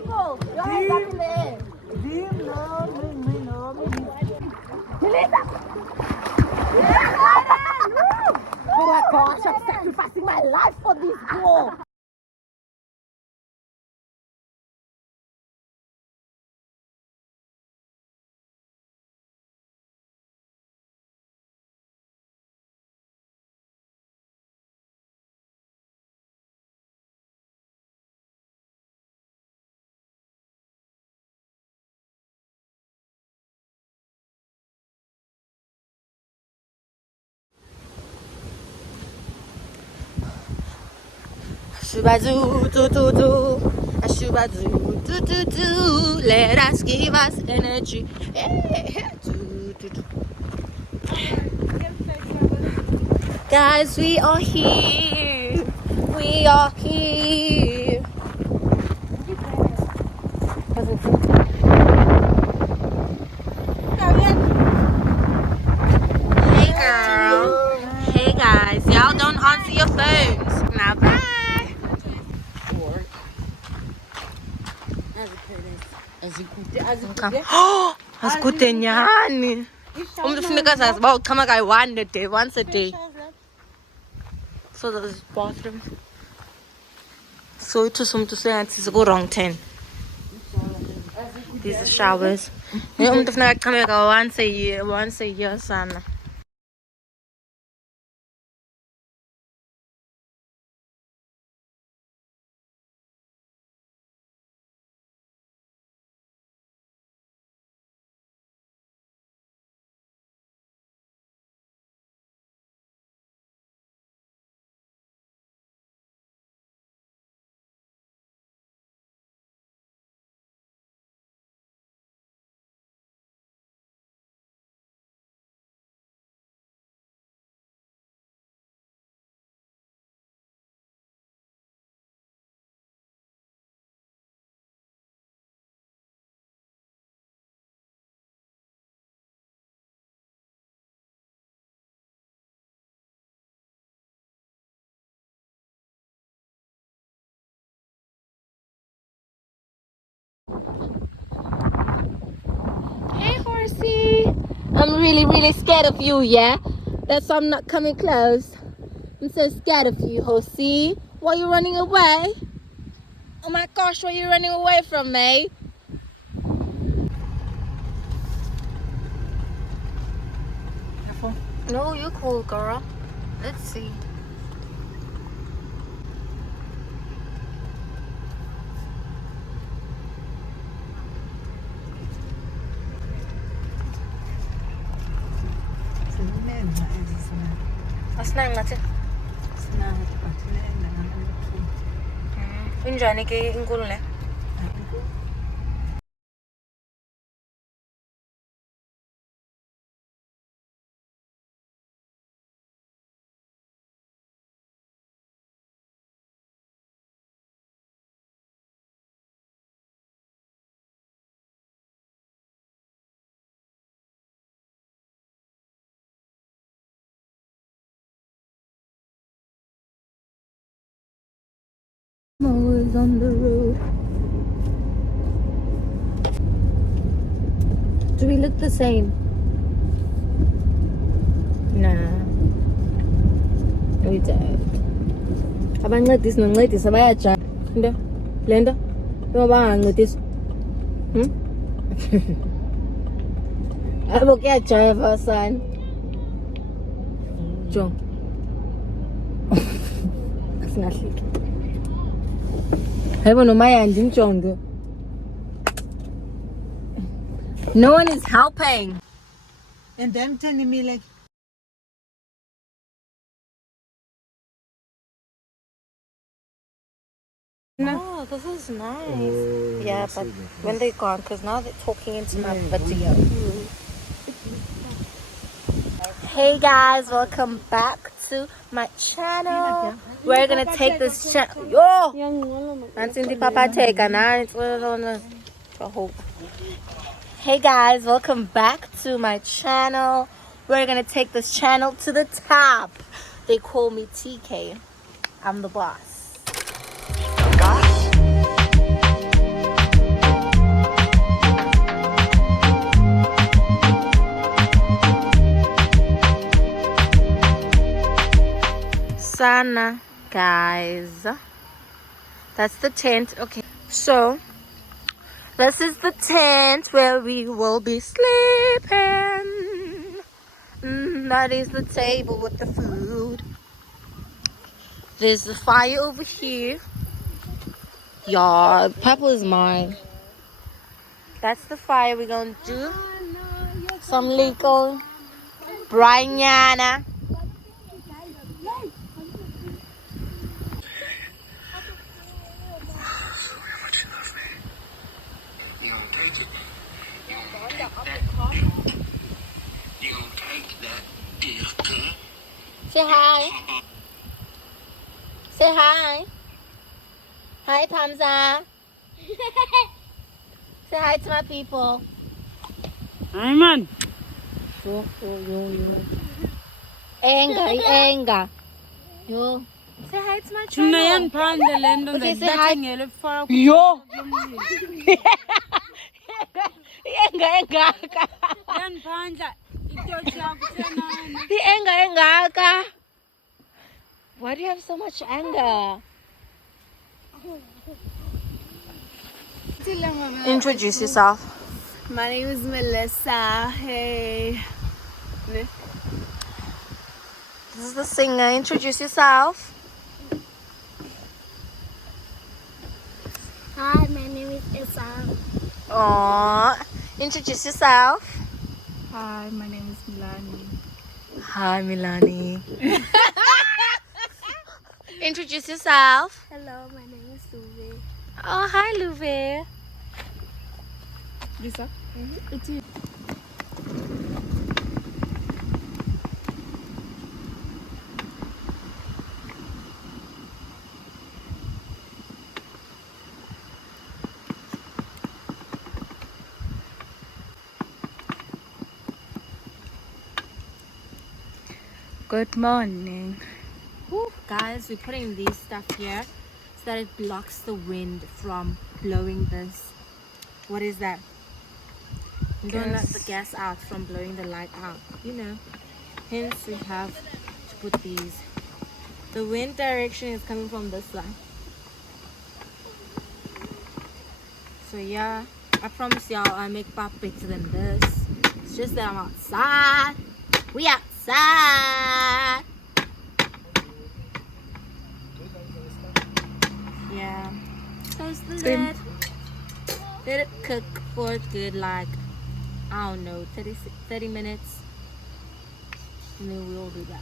people. Your hands up in the air. Oh my gosh, I'm sacrificing my life for this goal. Shubazoo, do do do, a shubazoo, do do do. Let us give us energy. Hey, do do do. Guys, we are here. We are here. Hey girl. Hey guys, y'all don't answer your phones. Now bye. Azikude nyani. Umuntu ufuneka sazi uba uchama kayi once a day. So there's bathrooms. So it was umuntu sengathi siku wrong turn. These are showers. Umuntu ufuneka achame once a year sana. Hey horsey, I'm really scared of you, yeah? That's why I'm not coming close. I'm so scared of you, horsey. Why are you running away? Oh my gosh, why are you running away from me? Careful. No, you're cool, girl. Let's see. Asinang natin. Injani ke ingkul le. Always on the road. Do we look the same? Nah, we don't. Abancedisi noncedisi bayajaha. Into le nto yoba bangancedisi. Abo kuyajayiva sana. Jo. Asingahleki. Hayibo nomaya ndimjonge. No one is helping. And them telling me like, No, this is nice. Yeah, but when they're gone, because now they're talking into my video. Hey guys, welcome back to my channel. We're gonna take this channel. Yo! Papa take Hey guys, welcome back to my channel. We're gonna take this channel to the top. They call me TK. I'm the boss. sana, guys. That's the tent. Okay, so this is the tent where we will be sleeping. That is the table with the food. There's the fire over here. Yeah, purple is mine. That's the fire we're gonna do. Some little Brianna. Say hi. Say hi. Hi, Tamza. Say hi to my people. Hi, man. Anger. Yo. Say hi to my channel. Okay, say hi. Yo. Anger. Why do you have so much anger? Introduce yourself. My name is Melissa. Hey. This is the singer. Introduce yourself. Hi, my name is Issa. Aww. Introduce yourself. Hi, my name is Milani. Hi, Milani. Introduce yourself. Hello, my name is Luve. Oh, hi, Luve. Lisa? It's you. Good morning. Whew, guys, we're putting these stuff here so that it blocks the wind from blowing this. What is that? You don't let the gas out from blowing the light out, you know. Hence, we have to put these. The wind direction is coming from this side. So yeah, I promise y'all I make pop better than this. It's just that I'm outside. We outside. Yeah. Close the lid. Let it cook for a good, like, I don't know, 30 minutes. And then we'll be back.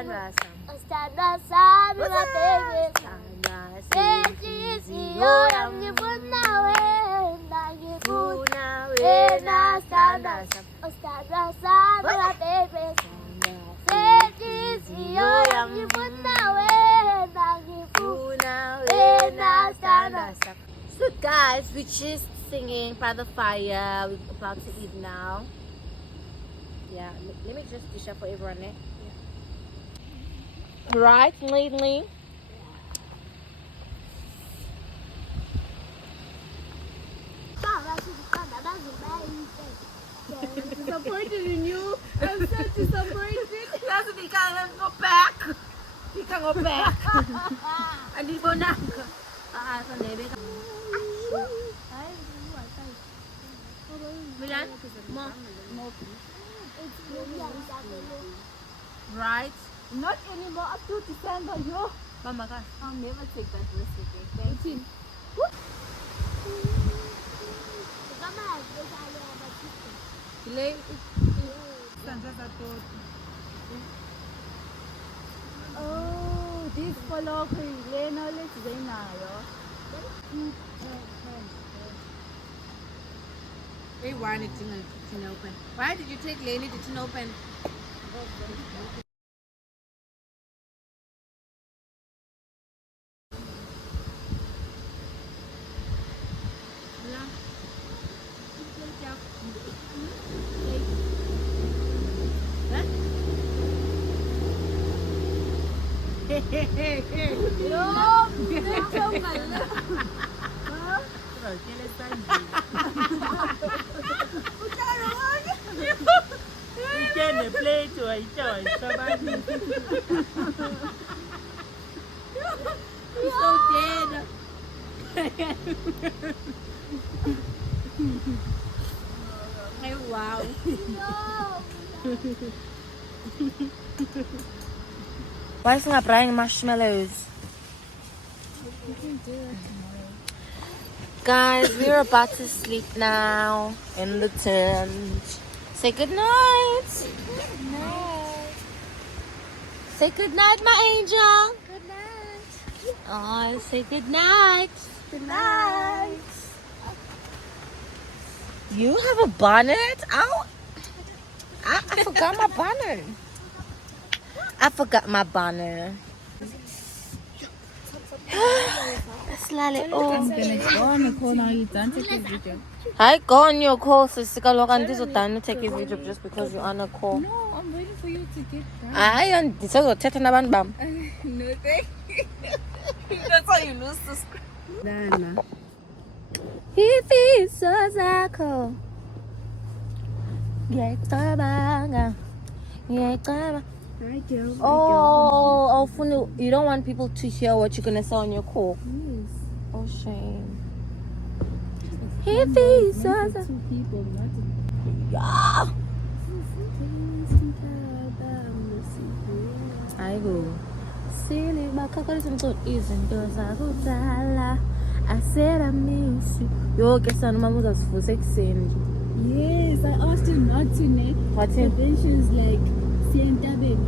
Sandra Sam. Sandra Sam, my baby. Sandra Yo, I'm your foot now, Sandra Sam. Sandra Sam, my baby. Yo, I'm your foot now, So guys, we're just singing by the fire. We're about to eat now. Yeah, let me just dish up for everyone there. Yeah. Right, lately. Disappointed in you. I'm so disappointed. That's because I go back. You can go back. And you go now. So maybe. Right? Not anymore up to December, yo. Mama, God. I'll never take that risk again. Thank you. Oh, this follow Lena, let's say now. Why did you tin open? Why did you take Lenny to tin open? Play to a joy. So dead. Oh, wow. Why is not buying marshmallows? Guys, we're about to sleep now in the tent. Say good night. Good night. Say good night, my angel. Good night. Oh, say good night. Good night. You have a bonnet? Ow. I forgot my bonnet. Slally. Oh. Hi, go on your call, sister. Look, and this is done. Take a video just because you're on a call. No, I'm waiting for you to get done. I on this is what bam bam. No, thank you. That's how you lose the screen. Dana. He feels so zako. Yeah, Hi, girl. oh, funny. You don't want people to hear what you're gonna say on your call. Yes. Oh, shame. He feels so zako. Two people, not Yeah. I go. Silly, but kakalism isn't those I go tala. I said I miss you. Yo, guess I'm mama's for sexing. Yes, I asked her not to name. What's But it? then she was like, Sienta baby.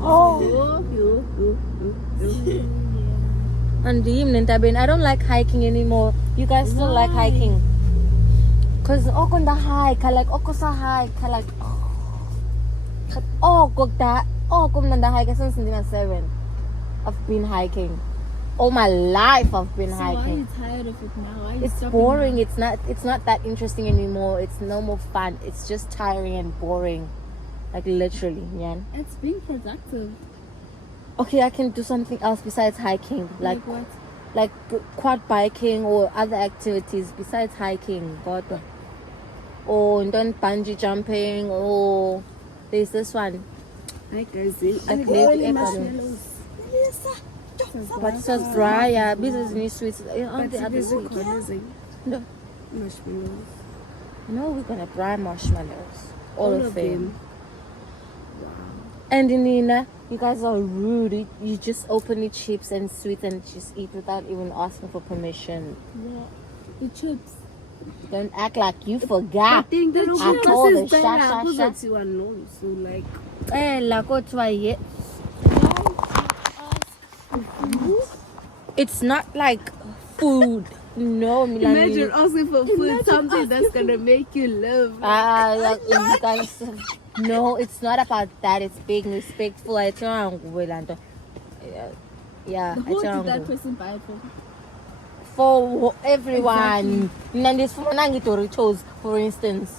Oh. Yeah. And I don't like hiking anymore. You guys still like Why? hiking? Cause on the hike, I like Okosa hike, I like come the hike since 7. I've been hiking. All my life I've been So why are hiking. you tired of it now? Why are you It's stopping boring. now? It's not that interesting anymore. It's no more fun. It's just tiring and boring. Like literally, yeah. It's being productive. Okay, I can do something else besides hiking. Like what? Like quad biking or other activities besides hiking. God. Or don't bungee jumping, or there's this one. Hi guys, Like lake marshmallows. But it was dry, yeah. Business new sweets. On the other sweet. No. Marshmallows. No, we're gonna fry marshmallows. All of them. Wow. And Nina, you guys are rude. You just open the chips and sweets and just eat without even asking for permission. Yeah. The chips. Don't act like you forgot. I think the I told the chips sha. so like La kotwa ye. It's not like food. No, Milani. Imagine asking for food, something that's gonna make you live. No, it's not about that. It's being respectful. It's not yeah. Who did that person buy For everyone. Exactly. Chose, for instance.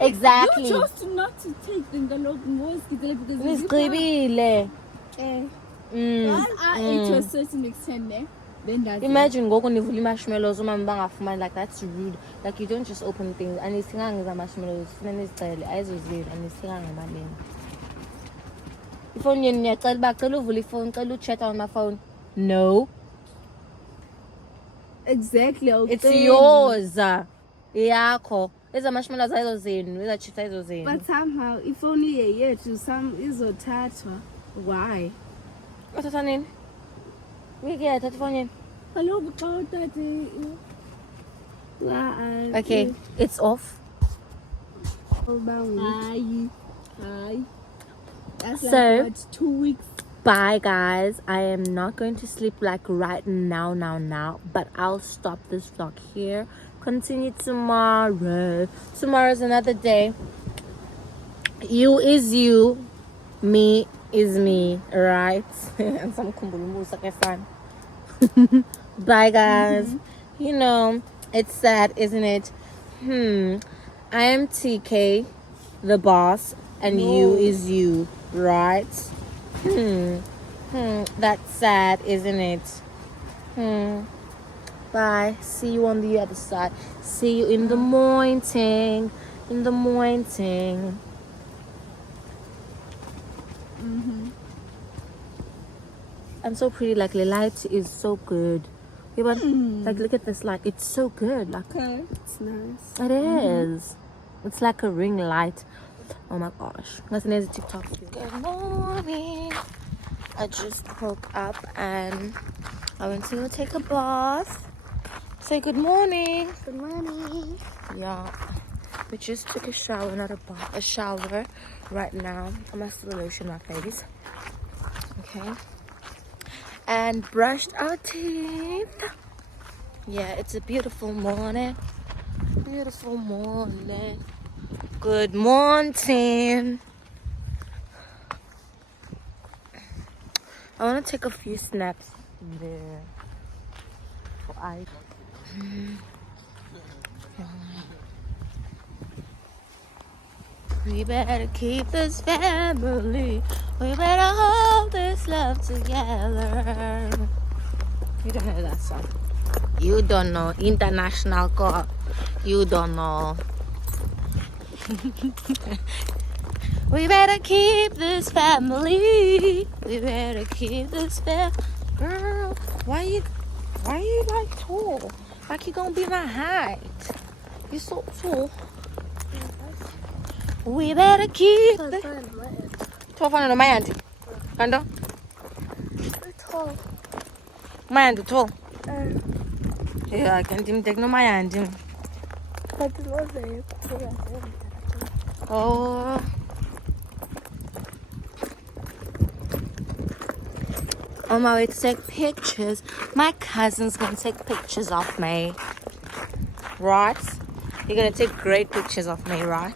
Exactly. You chose not to take the because I ate to a certain extent there. Then that's Imagine go nivula marshmallows bangafumani, like that's rude. Like you don't just open things and it's marshmallows Phone phone chat on my phone. No. exactly. It's yours. Yakho. Eza marshmallows ayizozenu, eza chips ayizozenu. But somehow if only a year to some izothathwa. Why? Wathatha nini? Ngeke thatha phone. Okay, it's off. That's So, like what, 2 weeks. Bye guys. I am not going to sleep like right now, but I'll stop this vlog here. Continue tomorrow. Tomorrow's another day. You is you, me is me, right? And some kumbulu fun. Bye guys. You know, it's sad, isn't it? I am TK, the boss, and you is you, right? That's sad, isn't it? Bye. See you on the other side. See you in the morning. In the morning. I'm so pretty. Like the light is so good. Yeah, but like look at this light. It's so good. Like Okay, it's nice. it is. It's like a ring light. Oh my gosh. That's an easy TikTok. Good morning. I just woke up and I went to go take a bath. Say good morning. Good morning. Yeah. We just took a shower, not a bath, a shower right now. I must lotion my face. Okay. And brushed our teeth. Yeah, it's a beautiful morning. Beautiful morning. Good morning. I want to take a few snaps there. We better keep this family. We better hold this love together. You don't know that song. You don't know. International call. You don't know. We better keep this family. We better keep this Girl, why you like tall? Like you gonna be my height? You so tall. We better keep this. Tall for my auntie. Kando? Tall. My auntie tall. Yeah, I can't even take no my auntie. Oh. On my way to take pictures. My cousin's gonna take pictures of me. Right? You're gonna take great pictures of me, right?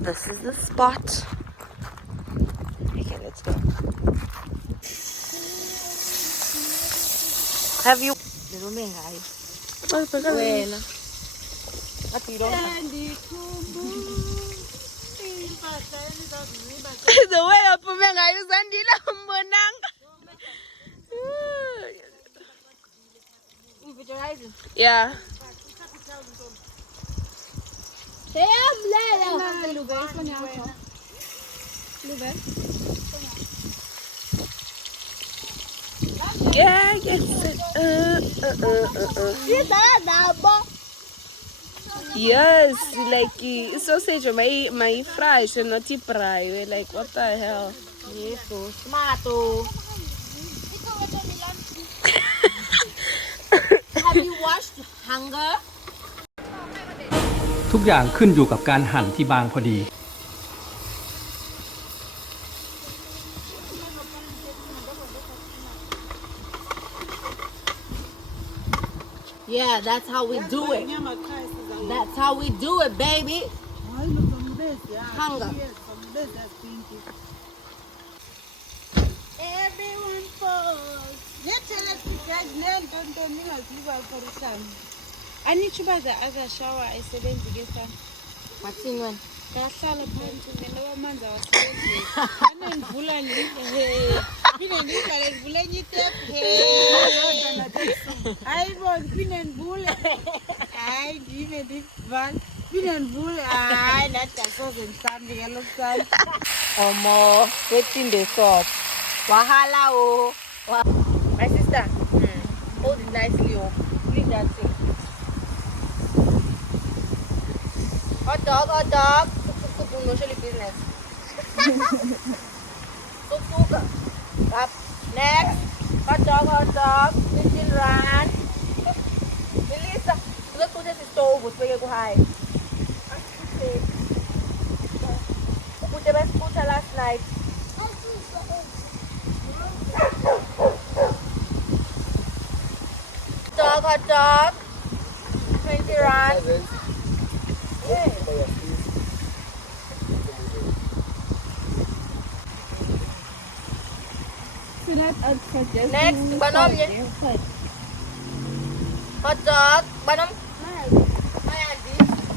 This is the spot. Okay, let's go. Have you? Little Mengai. When? What you don't? The way up for Mengai is Andila Monanga. Yeah. Yeah, yes. Yes, like sausage my fries and not fry. Like what the hell? Yes, so tomato. Have you watched Hunger? ทุกอย่างขึ้นอยู่กับการหั่นที่บางพอดี Yeah, that's how we do it. That's how we do it, baby. Hunger. Everyone falls. I need to buy the other shower. I said to get some. What's in one? Ngahlala phansi ngena amanzi awasebenzisi. Anendvula ngihe. Phinde ngihlale ngivule enye itap he. Ayibona phinde ngivule. Hayi ngime ndivala. Phinde ngivule. Hayi nathi asoze ngisambe ngelokusana. Omo, what's in the shop? Wahala oh. My sister, hold it nicely oh. Leave that thing. Hot dog, hot dog. No show business. Up. Next. Hot dog. Little run. Melissa, look who this is stove with where you go high. Put the best put last night. Hot dog. 20 rand. Yeah. Next, banom niya. Hot dog. Banom. Mayandi.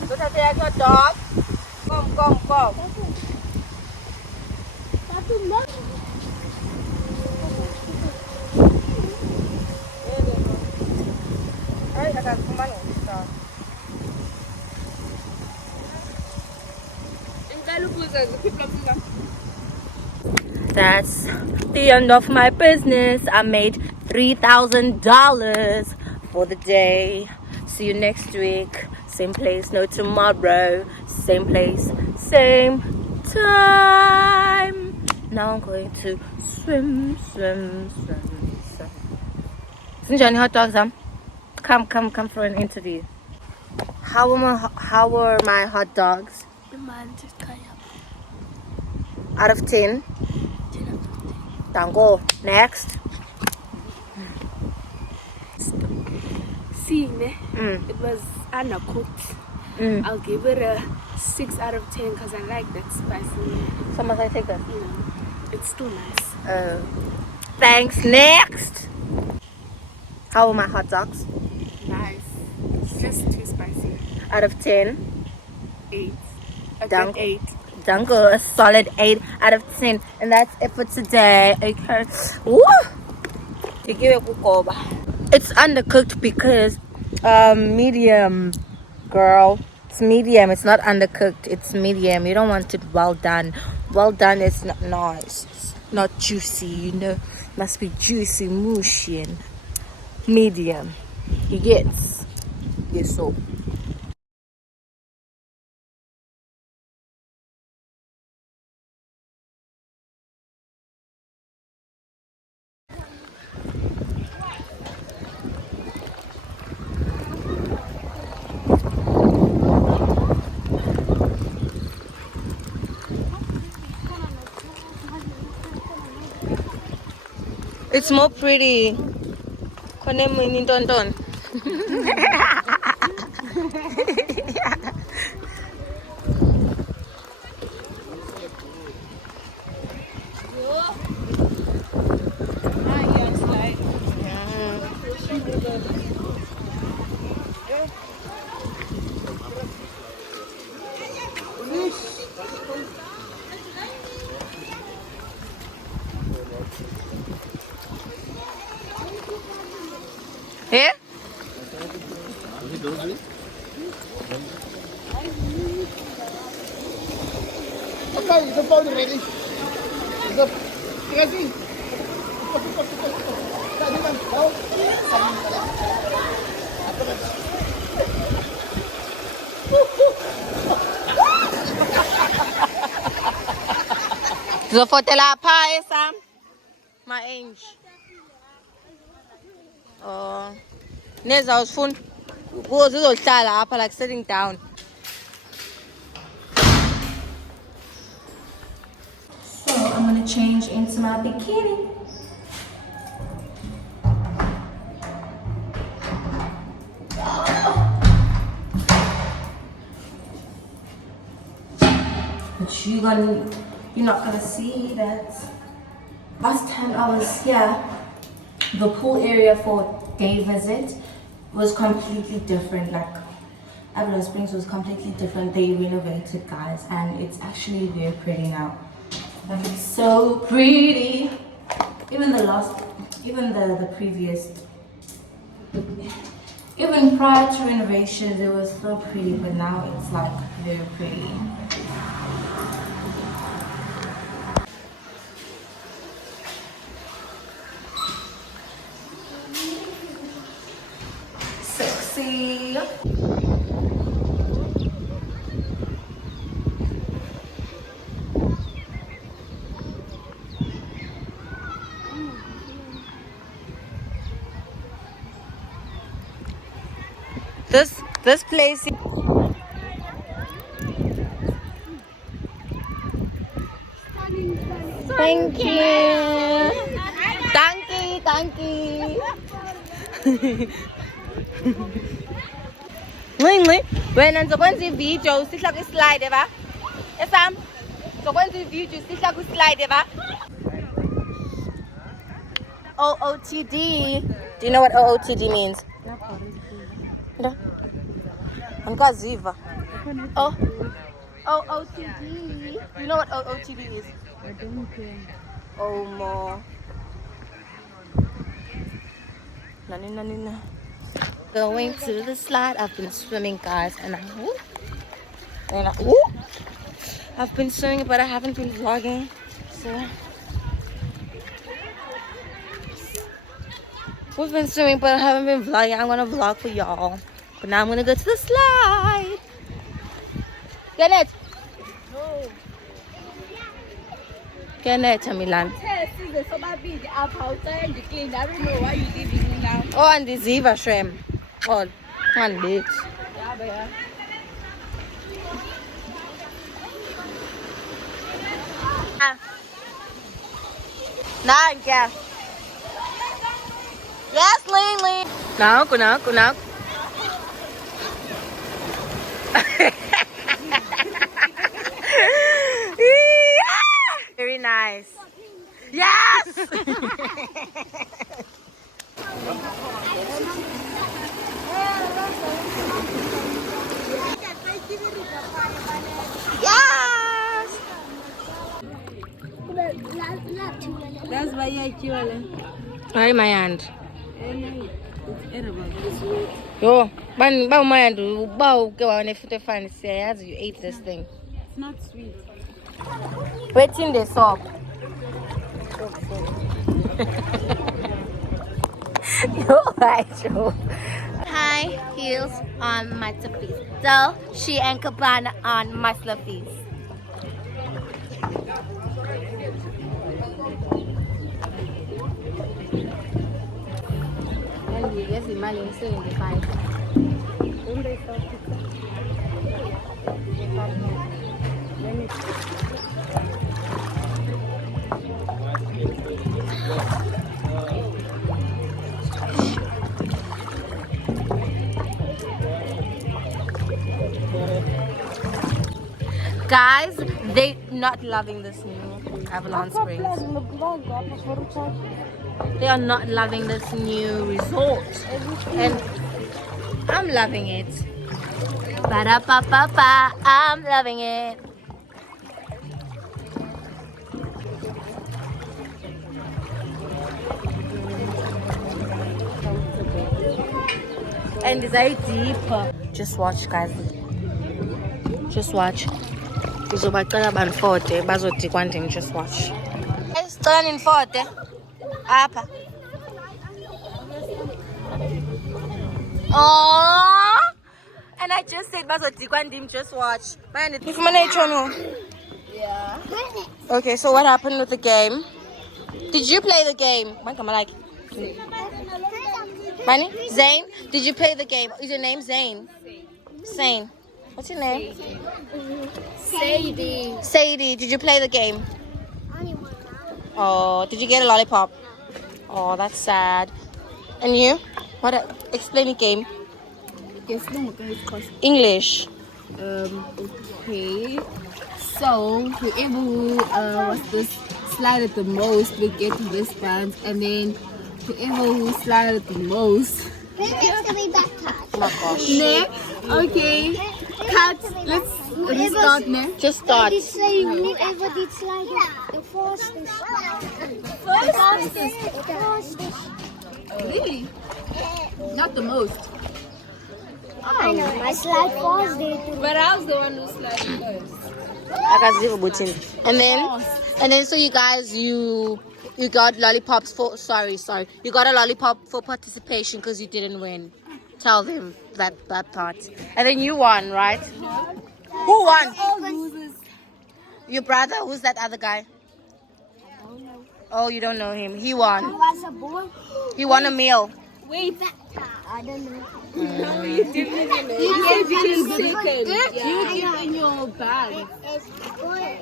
Doon sa tiyag hot dog. Kom. Ay, nagagkumano. That's the end of my business. I made $3,000 for the day. See you next week. Same place, no tomorrow. Same place, same time. Now I'm going to swim. Sinjani hot dogs, come for an interview. How are my hot dogs? Out of 10. Tango. Next. Seeing it was undercooked. I'll give it a 6 out of 10 because I like that spicy. So must I take that? It's too nice. Thanks. Next. How are my hot dogs? Nice. It's just too spicy. Out of 10. 8. A Dunk. good 8. Dango, a solid 8 out of 10. And that's it for today. Okay. Woo! It's undercooked because medium, girl. It's medium. It's not undercooked. It's medium. You don't want it well done. Well done is not nice. It's not juicy, you know. Must be juicy, mushy, and medium. You get? Yes, so. It's more pretty. Konemo ini tonton. Yeah? Okay, the phone ready. The crazy. Zofotela pie, Sam. My age. Neza usifuna ukuze uzohlala apha like sitting down. So I'm gonna change into my bikini. But you're not gonna see that. Last time I was here, the pool area for day visit was completely different. Like Avalon Springs was completely different. They renovated, guys, and it's actually very pretty now. Like it's so pretty. Even the previous, even prior to renovations, it was so pretty, but now it's like very pretty. Sexy. This place. Thank you. Thank you. Ncinci, wena ndizokwenza ividiyo sihla kwislide ba? Esam, ndizokwenza ividiyo sihla kwislide ba? OOTD. Do you know what OOTD means? No. Ankaziva. Oh. OOTD. Do you know what OOTD is? I don't care. Oh, more. Nani. Going to the slide. I've been swimming, guys, and I've been swimming, but I haven't been vlogging. So we've been swimming, but I haven't been vlogging. I'm gonna vlog for y'all. But now I'm gonna go to the slide. Get it? No. Get it, Milan. Oh, and the Ziva shrimp. Oh, one bit. Nanka. Yes, Lily. No. Very nice. Yes. Yes. That's why I kill. Why my hand? It's edible. Yo, bow my hand. Bow go on if you find it. You ate this thing. It's not sweet. Waiting the soap. You're right, Joe. High heels on my feet. So she and Cabana on my feet. And you guess the money is 75. Don't they stop Guys, they not loving this new Avalon Springs. They are not loving this new resort, and I'm loving it. Ba-da-ba-ba-ba, I'm loving it. And it's very deep. Just watch, guys. Just watch. Just watch. It's turning 40. Apa. Oh, and I just said just watch. Yeah. Okay, so what happened with the game? Did you play the game? Bunny? Zane? Did you play the game? Is your name Zane? Zane. What's your name? Sadie. Sadie, did you play the game? Oh, did you get a lollipop? Oh, that's sad. And you? What? Explain the game. Yes, no, guys, English. okay. So whoever who was this slided the most will get this band, and then whoever who slided the most. Ne? Okay. Cut. Let's restart ne? Just start. Whoever did slide the fastest. Really? Not the most. I know, I slide fast there too. But I was the one who slid first. And then so you guys you got lollipops for you got a lollipop for participation because you didn't win. Tell them that part. And then you won, right? Who won? Your brother? Who's that other guy? Oh, you don't know him. He won. Was a boy. He won a meal. Wait. I don't know. No, you didn't even know. You gave it second. You give in your bag. It's boy.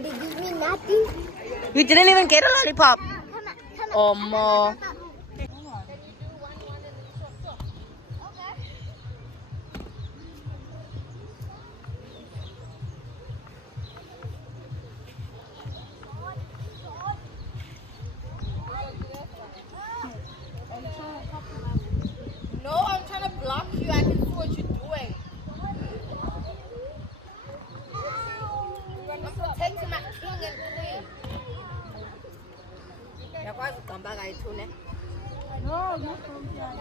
They give me nothing. You didn't even get a lollipop. Come on. Oh, more. No, I'm trying to block you. I can see what you're doing. I'm protecting my king and queen. Yakwazi ugamba kayithune. No, not from here.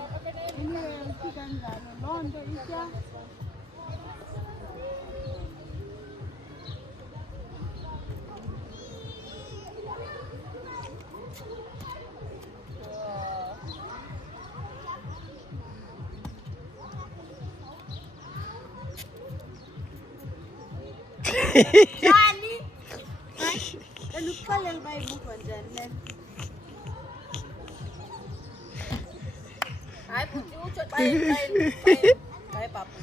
Anyway, you can go. No, no, you can. Elukhalel bayibuka njani? Hayi futhi utsho xa ebhabhu.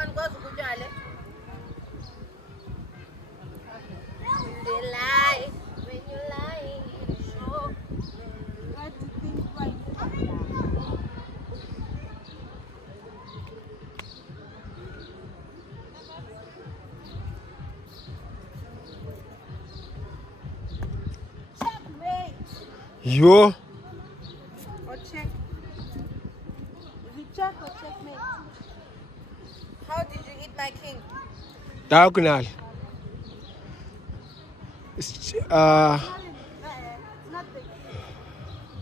Andikwazi ukutyale. They lie when you lying in the show. What do you think why you Yo. or check? Is it check or checkmate? How did you eat my king? Diagonal. It's, It's not the key.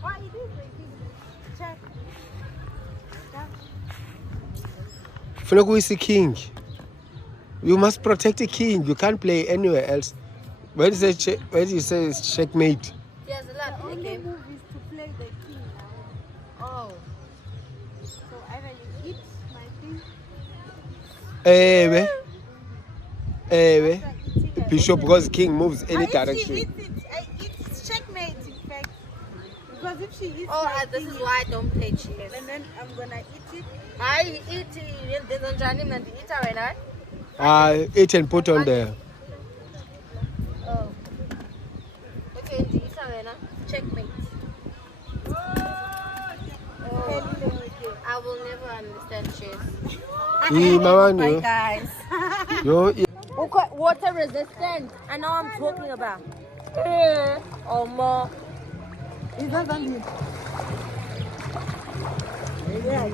Why it is the key? Check. Funeka uyise king. You must protect the king. You can't play anywhere else. When you say it's checkmate. Yes, a lot. Only Okay. move is to play the king now. Oh. So either you eat my thing. Ewe. After eating, I Bishop, because king moves any If she direction. eats it, it's checkmate in fact. Because if she eats Oh, my this thing, is why I don't play chess. and then I'm gonna eat it. Hayi ithi yenza njani mna ndiitha wena? Eat and put on there. Oh. Okay, ndiitha wena. Checkmate. Oh, I will never understand chess. Mama, Bye no. guys. Yo, Water resistant. I know I'm talking about. Or more.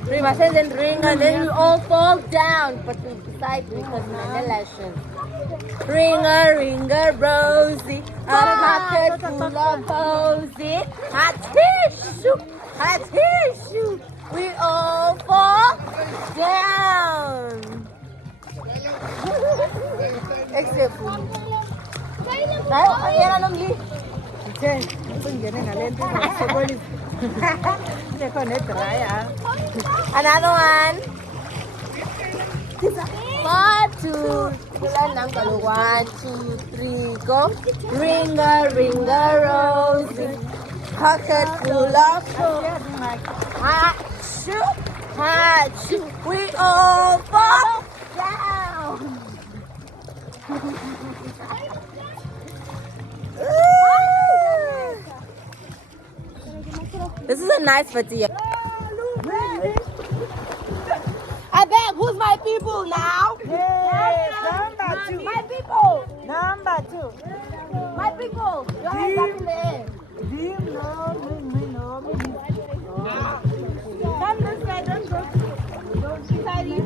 Prima says and ring and then we all fall down. But beside because my elections. Ringer, ringer, Rosie. A pocket full of posy. A tissue. We all fall down. Except for me. Yena nomli. Another one. 1, 2, 3, go. Ringer, ringer, Rosie. Pocket full of hot shoe. We all fall down. a nice video. I beg, who's my people now? Number 2. My people. Number 2. My people. Your hands up in the air. Jim, no. Come this way, don't go. Don't beside you.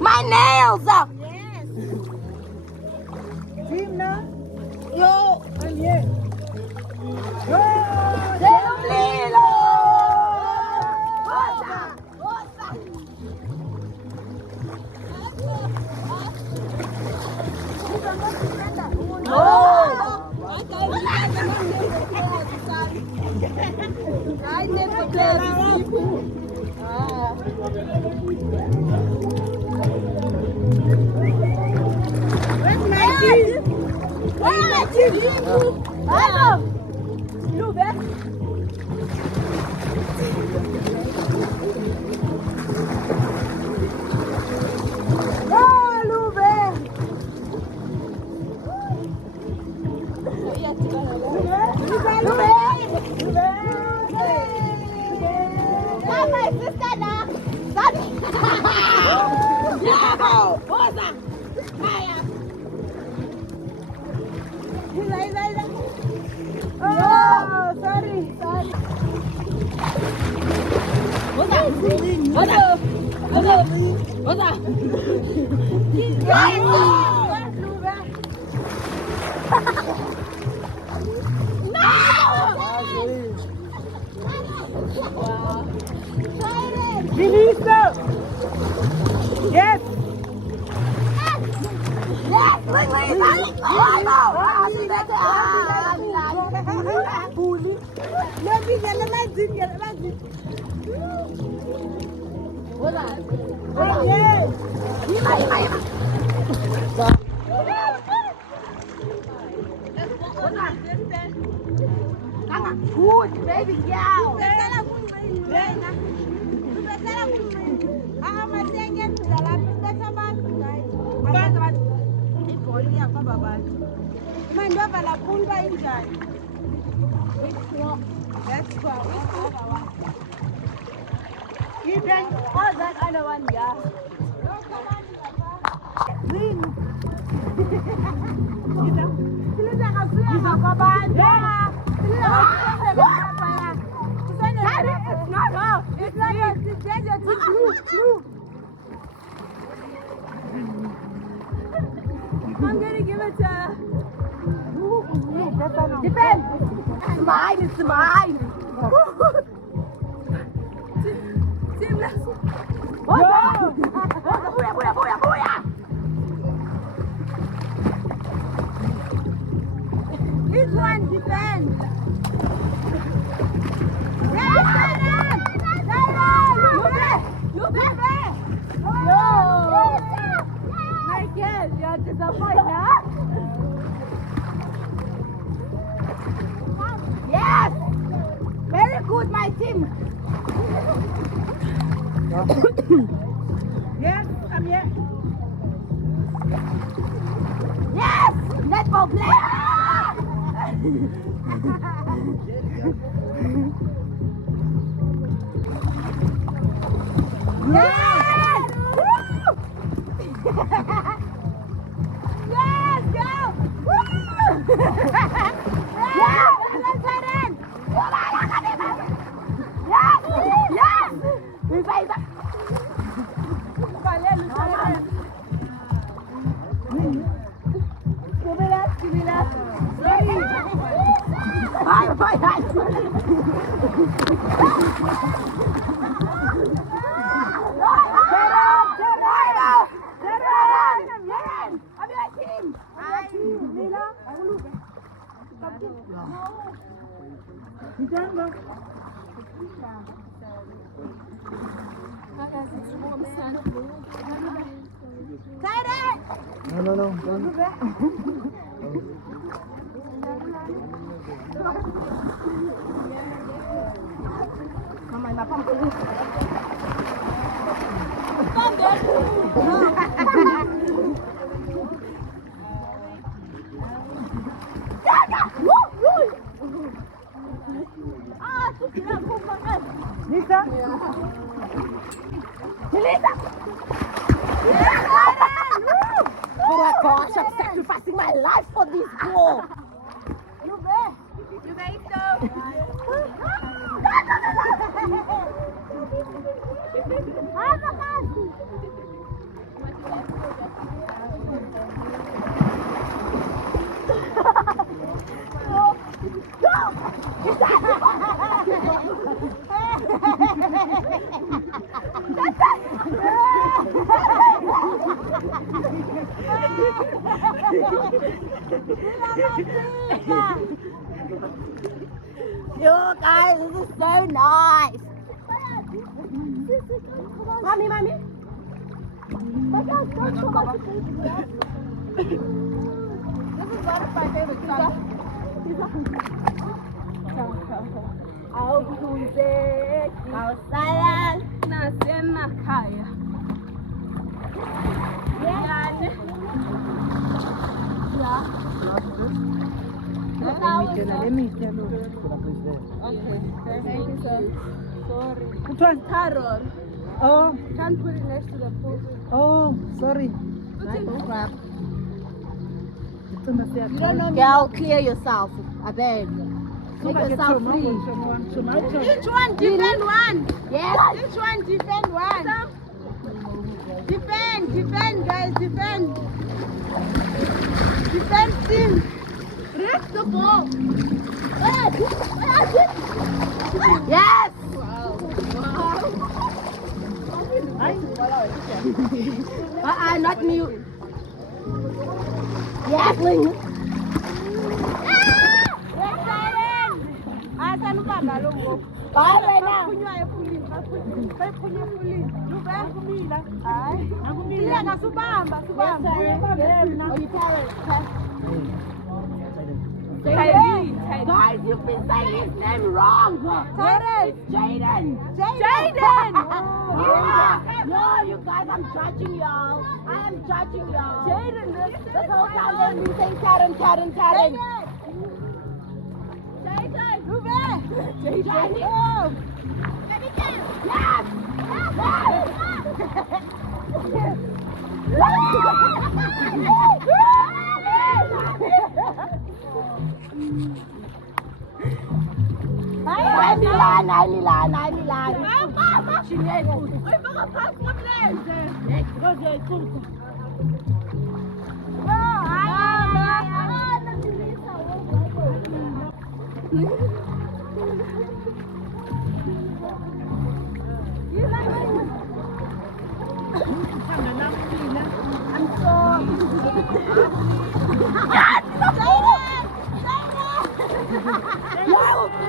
My nails up. Jim, no. Yo. I'm here. Yes. You drank all that other one, yeah. I'm gonna give it to Depends. It's mine, it's mine. Team, let's go. This one defend. You're disappointed, huh? Yes! Very good, my team. Yes, I'm Yes! Netball player! Yes! Woo! Yes, go! Woo! Yeah! Let's head in! Yes! Yes! Give me that, give me that. Bye, bye, Oh my gosh, I'm sacrificing my life for this goal. Yo guys, this is so nice. Mommy, mommy. This is one of my favorite songs. Nasemakhaya. Let me tell you. Okay, thank you, sir. Sorry. Which one? Carol. Oh. Can't put it next to the pool. Oh, sorry. Crap. You don't know me. Girl, clear yourself. I beg. Make yourself free. Each one defend one. Yes. Each one defend one. Defend, guys, defend. Defend team. Reach the ball. Yes. Not mute. Yes, Ling. Bye right now. Guys, you've been saying his name wrong. Jaden. No, you guys, I'm judging y'all. I am judging y'all. Jaden, this whole time they've been saying Karen. Jaden.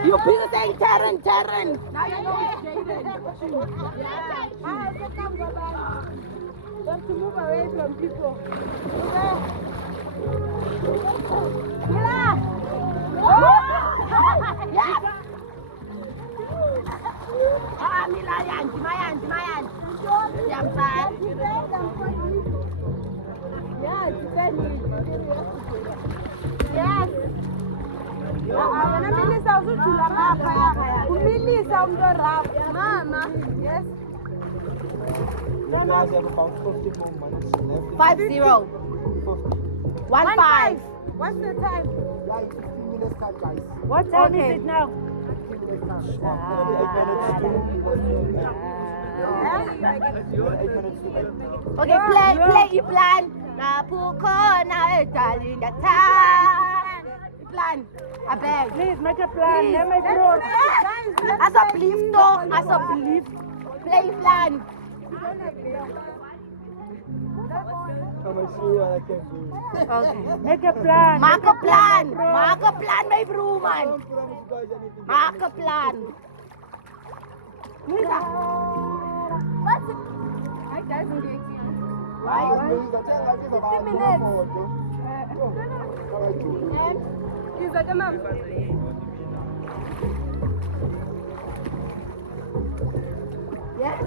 You people saying Taryn. Now you know it's Jaden. You have to move away from people. Milan. Yes. Milisa uzujula ngapha. Umilisa umuntu orap. Mama. Yes. 50. 15. What's the time? What time is it now? Okay, play, you plan. Na puko na darling the time. You plan. I beg. Please make a plan. Let me throw. As a belief, no. As a belief. Play plan. Okay. Make a plan. Mark a plan. Mark a plan, my bro, man. Mark a plan. Yes.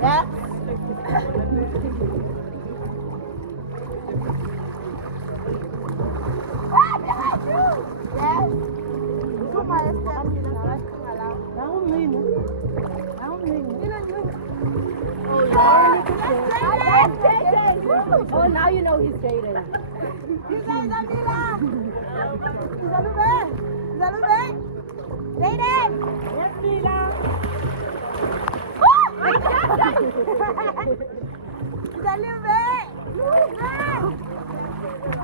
Yeah. Oh, now you know he's dating.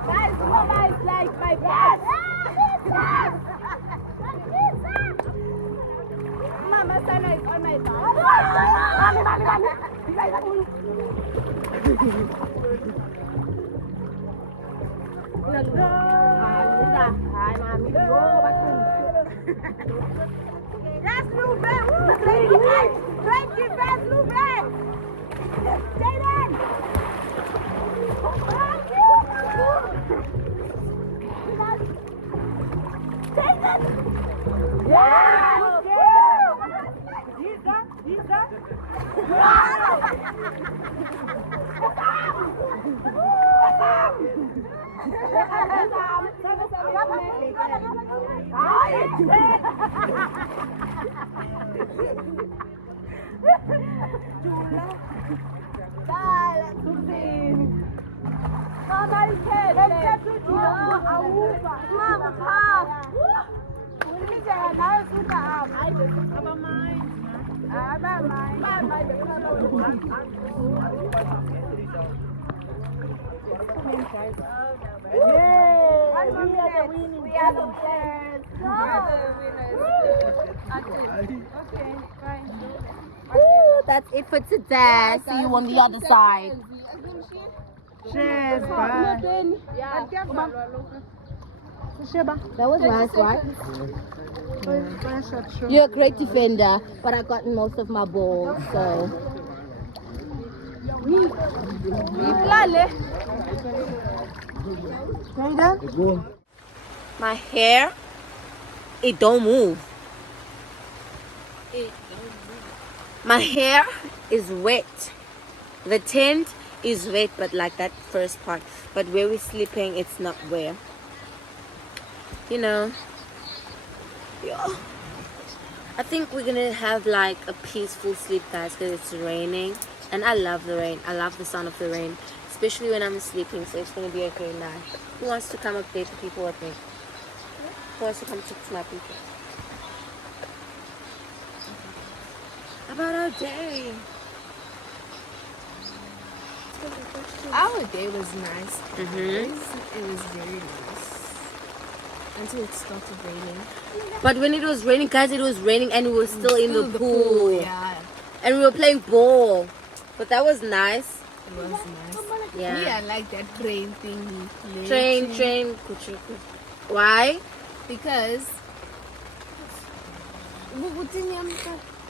Guys, Mama is like my best. Mama Sana is on my back. Mommy. You guys are doing. That's Lube. Break defense, Lube. Jaden. We are the winners. Okay, fine. Woo, that's it for today. See you on the other side. Cheers. Bye. That was nice, right? You're a great defender, but I got most of my balls, so. My hair, it don't move. My hair is wet. The tent is wet, but like that first part. But where we're sleeping, it's not where. You know. Yeah. I think we're gonna have like a peaceful sleep, guys, because it's raining. And I love the rain. I love the sound of the rain. Especially when I'm sleeping, so it's gonna be a great night. Who wants to come update the people with me? Who wants to come talk to my people? About our day. Our day was nice. Mm-hmm. It was very nice. Until it started raining. But when it was raining, guys, it was raining and we were still in the pool. Yeah. And we were playing ball. But that was nice. It was nice. Yeah. Yeah, I like that train thing. Train. Why? Because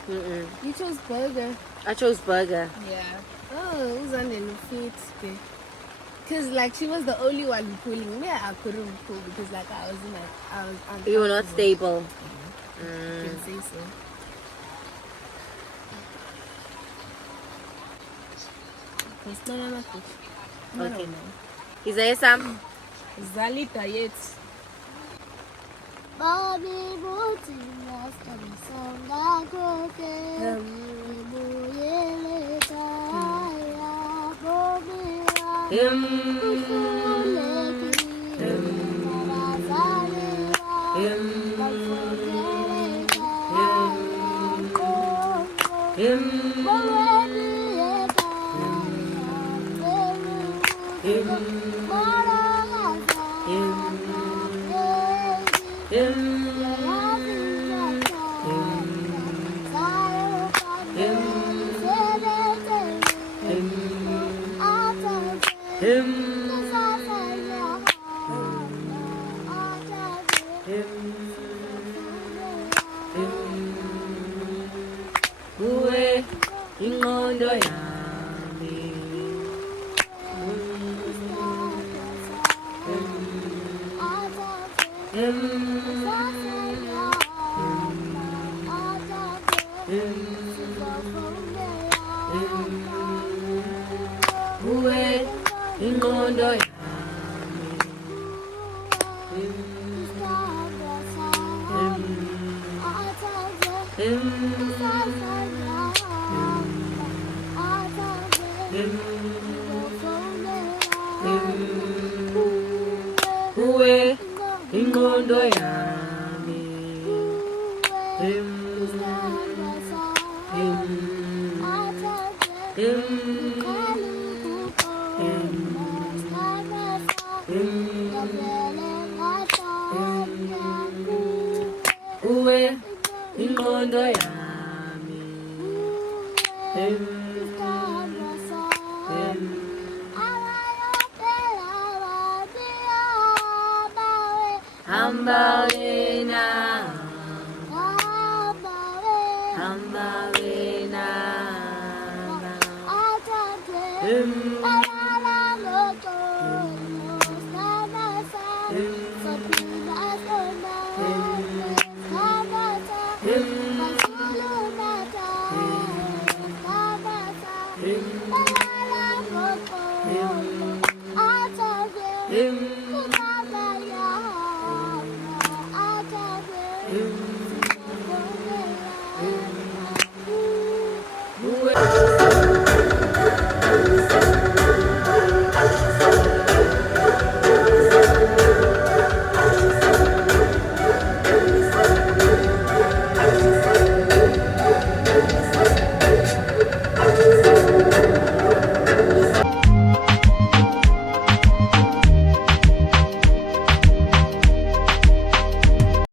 Mm-mm. you chose burger. I chose burger. Yeah. Oh, it was on the feet. Because like she was the only one pulling me. I couldn't pull because like I was You were not stable. You can say so. It's not enough fish. Okay. Is there some? Zalita yet. Bobby Booty lost and song croquet.